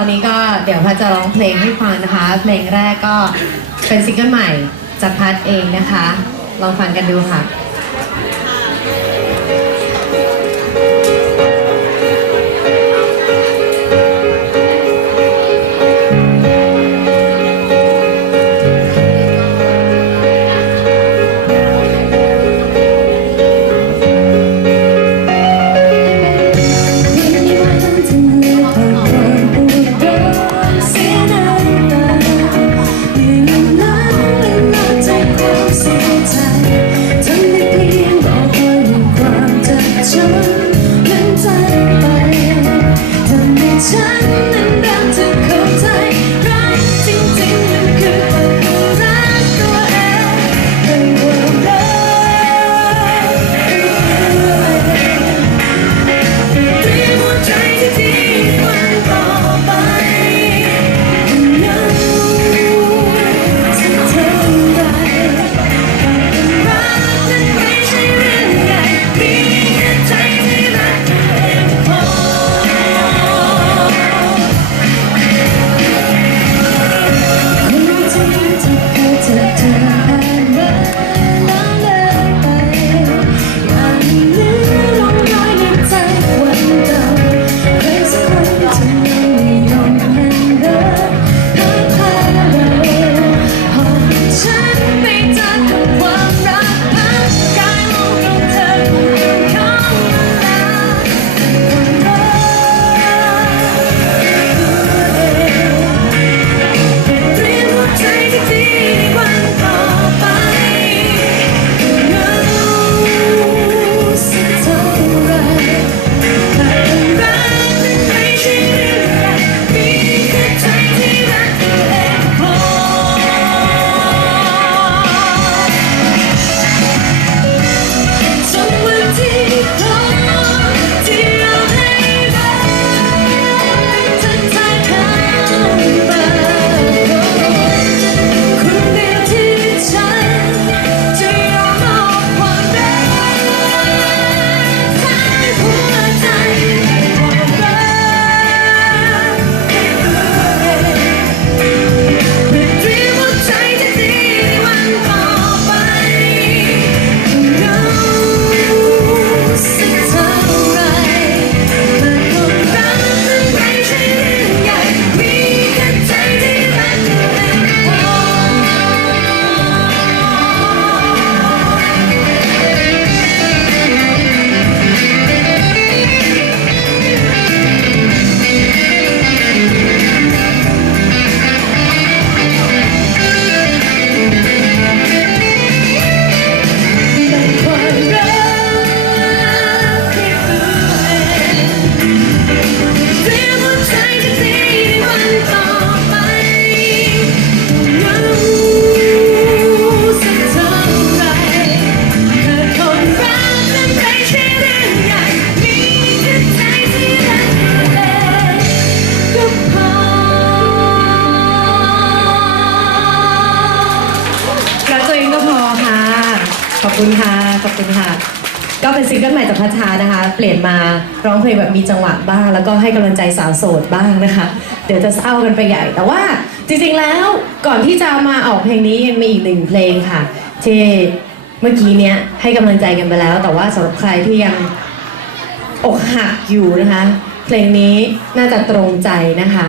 อนนี้ก็เดี๋ยวพัดจะร้องเพลงให้ฟังนะคะ เพลงแรกก็เป็นซิงเกิลใหม่จากพัดเองนะคะ ลองฟังกันดูค่ะ คุณค่ะ ขอบคุณค่ะ ก็เป็นซิงเกิลใหม่จากพัชชานะคะ เปลี่ยนมาร้องเพลงแบบมีจังหวะบ้าง แล้วก็ให้กำลังใจสาวโสดบ้างนะคะ เดี๋ยวจะเศร้ากันไปใหญ่ แต่ว่าจริงๆแล้วก่อนที่จะมาออกเพลงนี้ยังมีอีกหนึ่งเพลงค่ะที่เมื่อกี้เนี้ยให้กำลังใจกันไปแล้ว แต่ว่าสำหรับใครที่ยังอกหักอยู่นะคะ เพลงนี้น่าจะตรงใจนะคะ